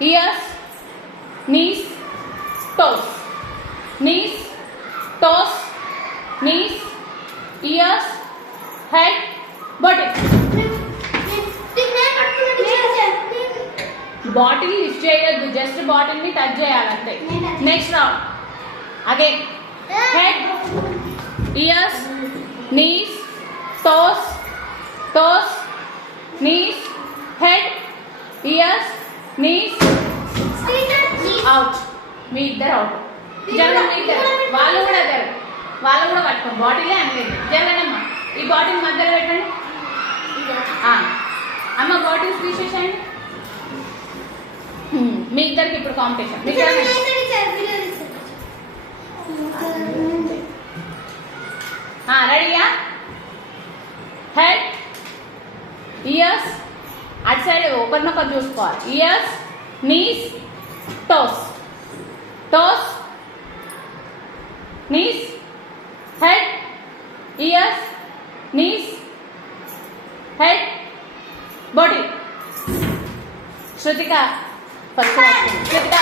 ears, knees, toes. Knees, toes, knees, ears, head, body. Bottle lift చేయొద్దు, just bottle ని touch చేయాలంతే. Next round again. Head, ears, knees, toes, toes, knees, head, ears, knees, out. మీ ఇద్దరు out. జరగండి, మీ ఇద్దరు. వాళ్ళు కూడా జరగదు, వాళ్ళు కూడా పట్టుకోండి. బాటిలే అనలేదు. జరగనమ్మా, ఈ బాటిల్ మధ్యలో పెట్టండి. అమ్మ బాటిల్స్ తీసేసండి. మీ ఇద్దరికి ఇప్పుడు కాంపిటీషన్. రెడీయా? హెడ్, ఇయర్స్, అటు సైడ్ ఒకరినొకరు చూసుకోవాలి. Ears, knees, toes, toes, knees, head, ears, knees, head, body. Shrutika first. Shruthika